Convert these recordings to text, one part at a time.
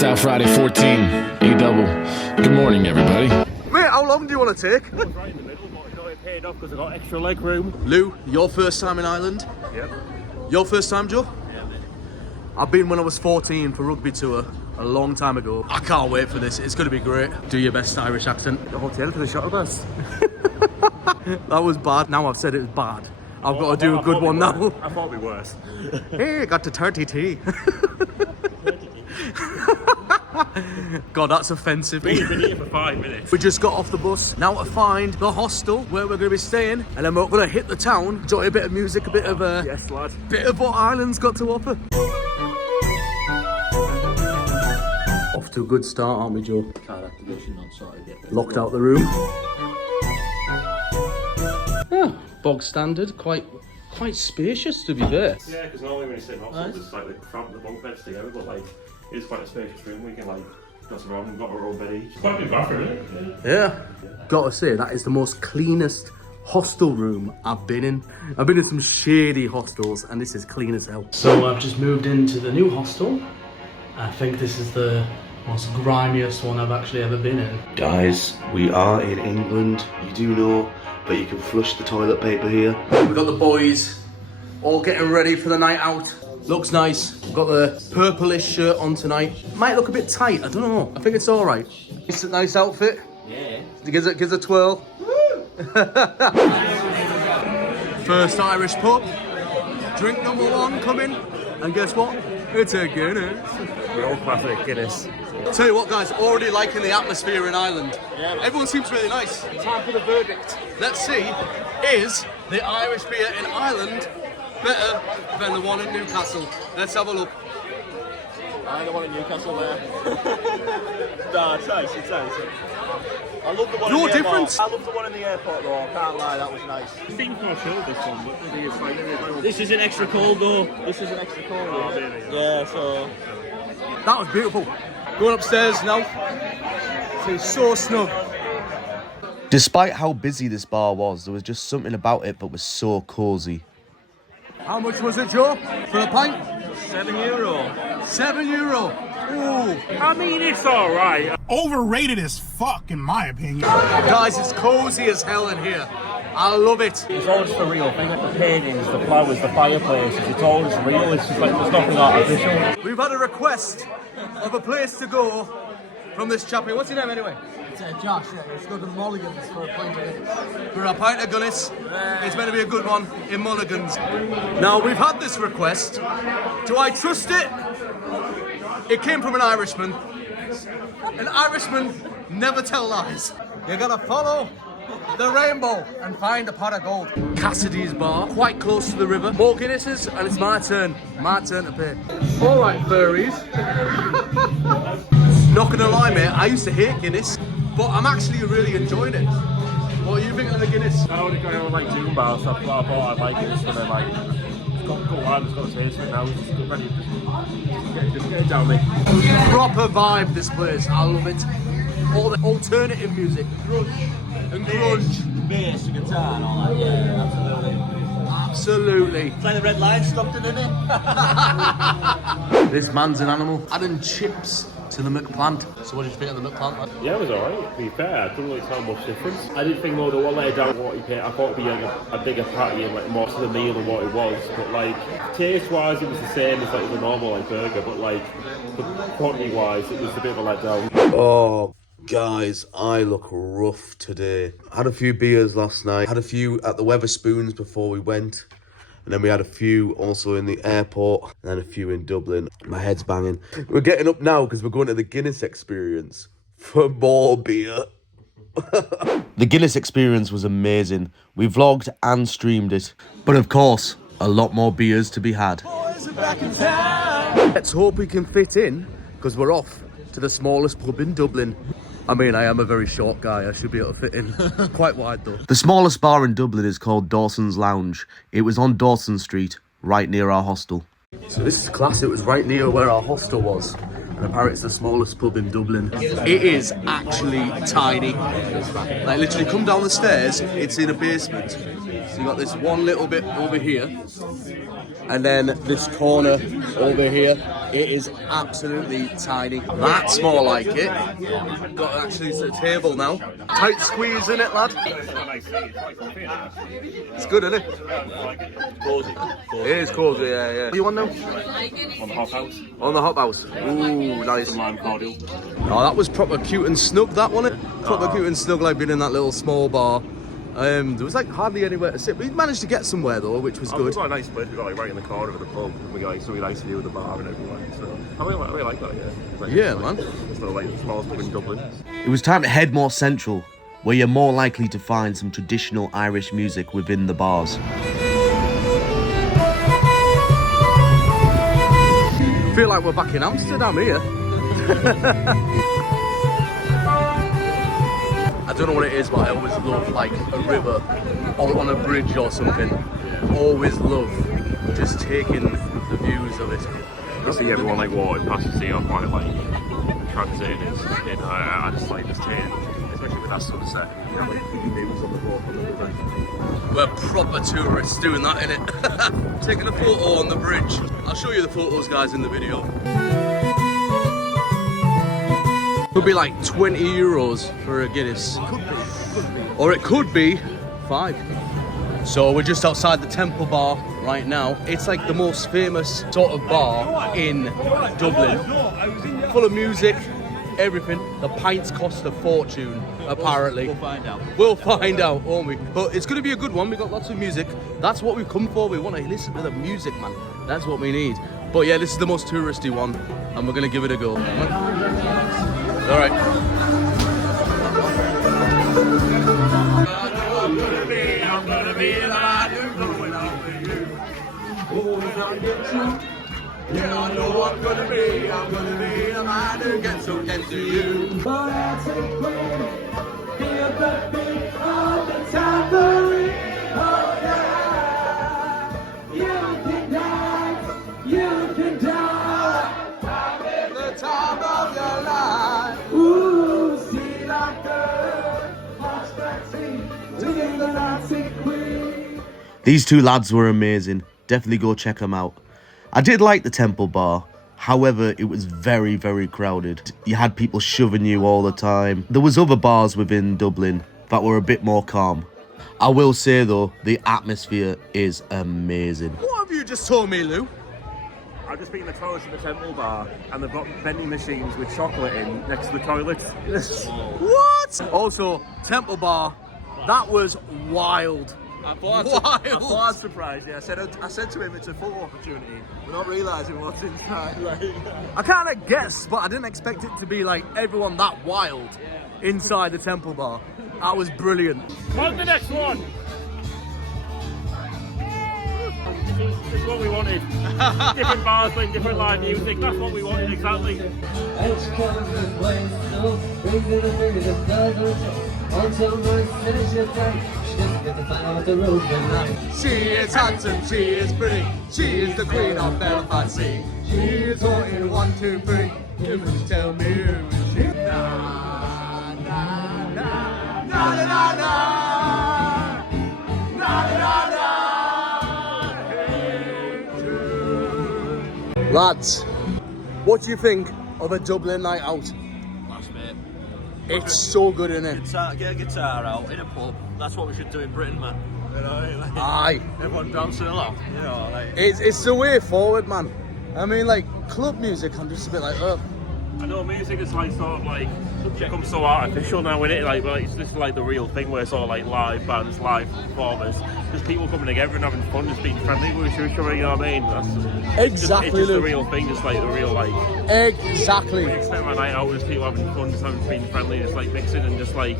Freestyle Friday 14, A-double. Good morning, everybody. Mate, how long do you want to take? I was right in the middle, but I got it paid off because I got extra leg room. Lou, your first time in Ireland? Yep. Your first time, Joe? Yeah, mate. I've been when I was 14 for rugby tour a long time ago. I can't wait for this. It's going to be great. Do your best Irish accent. The hotel for the shuttle bus. That was bad. Now I've said it was bad. I've got to do a good one now. I thought it'd be worse. Hey, got to 30T. God, that's offensive. We've been here for 5 minutes. We just got off the bus, now to find the hostel where we're going to be staying, and then we're going to hit the town, enjoy a bit of music, a bit of Yes, lad. bit of what Ireland's got to offer. Off to a good start, aren't we, Joe? Car activation on Saturday. Locked out the room. Yeah, bog standard, quite spacious to be fair. Yeah, because normally when you sit in hostels, it's like the bunk beds together, but like it's quite a spacious room. We can like mess around. We've got our own bed each. It's quite a big bathroom, isn't it? Yeah. Gotta say, that is the most cleanest hostel room I've been in. I've been in some shady hostels, and this is clean as hell. So I've just moved into the new hostel. I think this is the most grimiest one I've actually ever been in. Guys, we are in England. You do know that you can flush the toilet paper here. We've got the boys all getting ready for the night out. Looks nice. We've got the purplish shirt on tonight. Might look a bit tight, I don't know. I think it's all right. It's a nice outfit. Yeah. Gives a twirl. First Irish pub. Drink number one coming. And guess what? It's a Guinness. We're all classic Guinness. Tell you what, guys, already liking the atmosphere in Ireland. Yeah, everyone seems really nice. Time for the verdict. Let's see, is the Irish beer in Ireland better than the one in Newcastle? Let's have a look. I don't want a Newcastle there. Nah, it's nice, it's nice. I love the one No in the difference. airport. I love the one in the airport though, I can't lie, that was nice. It seems more chill this one, but maybe it's like This is an extra cold though. This is an extra cold. Oh, really? Yeah, so... That was beautiful. Going upstairs now. It's so snug. Despite how busy this bar was, there was just something about it that was so cosy. How much was it, Joe, for a pint? €7. €7. Ooh. I mean, it's all right. Overrated as fuck, in my opinion. Guys, it's cozy as hell in here. I love it. It's all just a real thing, like the paintings, the flowers, the fireplaces, it's all just real, it's just like, there's nothing artificial. We've had a request of a place to go from this chappie. What's your name anyway? It's Josh, yeah. Let's go to Mulligan's for a pint of Guinness. For a pint of Guinness. It's meant to be a good one in Mulligan's. Now, we've had this request. Do I trust it? It came from an Irishman. An Irishman never tell lies. You gotta follow the rainbow and find a pot of gold. Cassidys Bar, quite close to the river. More Guinnesses, and it's my turn. My turn to pay. All right, furries. Not gonna lie, mate, I used to hate Guinness, but I'm actually really enjoying it. What are you thinking of the Guinness? I would go on like June bar, so I thought I'd like it, but then like, it's got to go on, it's got to taste it now, it's just ready to just get it down me. Proper vibe, this place. I love it. All the alternative music, grunge and grunge. Bass, the guitar and all that, yeah, absolutely. Absolutely. It's like the red line stopped in, isn't it? This man's an animal. Adding chips to the McPlant. So what did you think of the McPlant, man? Yeah, it was alright, to be fair. I didn't really tell much difference. I didn't think more than what let it down what he paid. I thought it'd be like a bigger patty and like more to the meal than what it was. But like, taste-wise, it was the same as like the normal like burger. But like, quantity-wise, it was a bit of a letdown. Oh, guys, I look rough today. I had a few beers last night. Had a few at the Wetherspoons before we went. And then we had a few also in the airport. And then a few in Dublin. My head's banging. We're getting up now because we're going to the Guinness experience for more beer. The Guinness experience was amazing. We vlogged and streamed it. But of course, a lot more beers to be had. Let's hope we can fit in, because we're off to the smallest pub in Dublin. I mean, I am a very short guy. I should be able to fit in. Quite wide, though. The smallest bar in Dublin is called Dawson's Lounge. It was on Dawson Street, right near our hostel. So this is class. It was right near where our hostel was. And apparently it's the smallest pub in Dublin. It is actually tiny. Like, literally, come down the stairs, it's in a basement. So you got this one little bit over here. And then this corner over here, it is absolutely tiny. That's more like it. Got actually to the table now. Tight squeeze in it, lad. It's good, isn't it? Cozy. It is cozy, yeah. What do you want now? On the hot house. On the hot house. Ooh, nice. Lime cordial. Oh, that was proper cute and snug, that wasn't it? Proper cute and snug, like being in that little small bar. There was like hardly anywhere to sit. We managed to get somewhere though, which was good. It's quite a nice place. We got like right in the corner of the pub. We got like so nice view of the bar and everything. So I really like that. Yeah. Like, yeah, man. It's sort of like the smallest pub in Dublin. It was time to head more central, where you're more likely to find some traditional Irish music within the bars. I feel like we're back in Amsterdam here. I don't know what it is, but I always love like a river or on a bridge or something. Always love just taking the views of it. I see everyone like walking past the sea. I'm quite like transiting in I just like this tent, especially with that sunset. You know, like views on the boat on the river. We're proper tourists doing that, innit? Taking a photo on the bridge. I'll show you the photos, guys, in the video. Could be like 20 euros for a Guinness. Could be. Or it could be 5. So we're just outside the Temple Bar right now. It's like the most famous sort of bar in Dublin. Full of music, everything. The pints cost a fortune, apparently. We'll find out, won't we? But it's going to be a good one. We've got lots of music. That's what we've come for. We want to listen to the music, man. That's what we need. But yeah, this is the most touristy one, and we're going to give it a go. All right. I'm gonna be the man who's going after you. Yeah, I know I'm gonna be the man who gets so gets to you. But I take credit, feel the beat of the tambourine. Oh yeah, you can dance, you can die. Having the time of your life. Ooh, see that girl, watch that scene, doing the dancing queen. These two lads were amazing. Definitely go check them out. I did like the Temple Bar. However, it was very, very crowded. You had people shoving you all the time. There was other bars within Dublin that were a bit more calm. I will say though, the atmosphere is amazing. What have you just told me, Lou? I've just been in the toilets at the Temple Bar and they've got vending machines with chocolate in next to the toilets. What? Also, Temple Bar, that was wild. I thought I was surprised. Yeah, I said to him, it's a photo opportunity. We're not realising what's inside. Like, I kind of guessed, but I didn't expect it to be like everyone that wild inside the Temple Bar. That was brilliant. On the next one. This is what we wanted. Different bars playing different live music. That's what we wanted exactly. She is handsome, she is pretty, she is the queen of Belfast Sea. She is all in 1, 2, 3. You must tell me who is she. Na na na na na na na na na. Lads, what do you think of a Dublin night out? Last mate. It's so good, isn't it? Get a guitar out in a pub. That's what we should do in Britain, man. You know, like, Aye. everyone dancing along. You know, like. It's the way forward, man. I mean, like, club music, I'm just a bit like, ugh. I know music is like sort of like become so artificial now, isn't it? Like, but it's just like the real thing where it's all like live bands, live performers, just people coming together and having fun, just being friendly with each other. You know what I mean? Exactly. It's just the real thing, just like the real like. Exactly. The extent of my night out is people having fun, just having being friendly, just like mixing and just like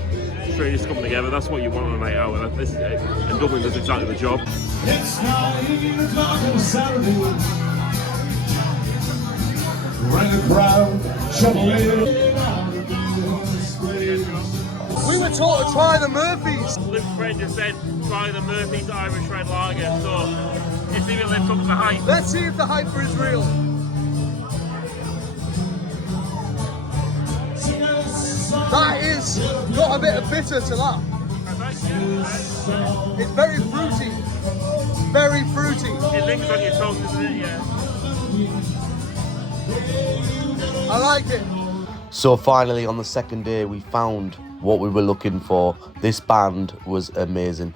strangers coming together. That's what you want on a night out, and Dublin does exactly the job. It's 9 o'clock on a Saturday. Rang a crowd, shovel in. We were taught to try the Murphys. Luke's friend just said, try the Murphy's Irish Red Lager, so let's see if it lives up to the hype. Let's see if the hype is real. That is got a bit of bitter to that. It's very fruity. Very fruity. It lingers on your tongue, doesn't it? Yeah. I like it. So finally, on the second day, we found what we were looking for. This band was amazing.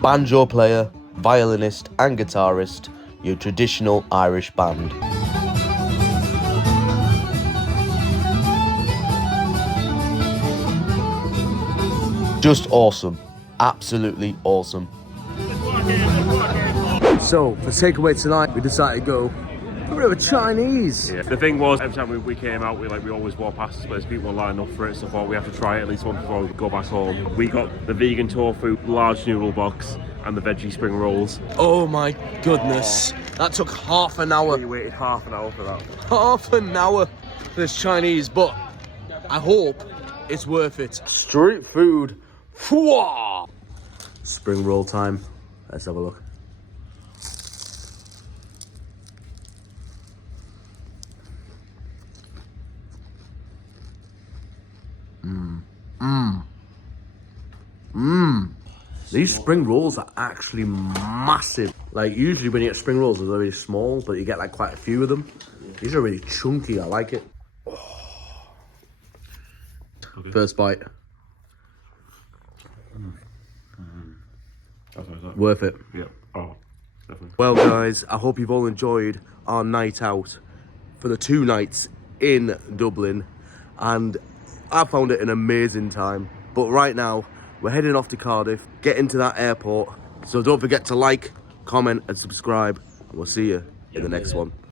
Banjo player, violinist and guitarist, your traditional Irish band. Just awesome. Absolutely awesome. So, for takeaway tonight, we decided to go for a bit of a Chinese. Yeah. The thing was, every time we came out, we always walk past this place, people were lining up for it, so I thought we have to try it at least once before we go back home. We got the vegan tofu, large noodle box, and the veggie spring rolls. Oh my goodness. That took half an hour. We waited half an hour for that. Half an hour for this Chinese, but I hope it's worth it. Street food. Fwah! Spring roll time. Let's have a look. These spring rolls are actually massive. Like, usually when you get spring rolls, they're really small, but you get like quite a few of them. These are really chunky. I like it. Okay. First bite. That's Worth it. Yeah. Oh, definitely. Well, guys, I hope you've all enjoyed our night out for the 2 nights in Dublin, and I found it an amazing time. But right now, we're heading off to Cardiff, getting to that airport. So don't forget to like, comment, and subscribe, and we'll see you in the next one.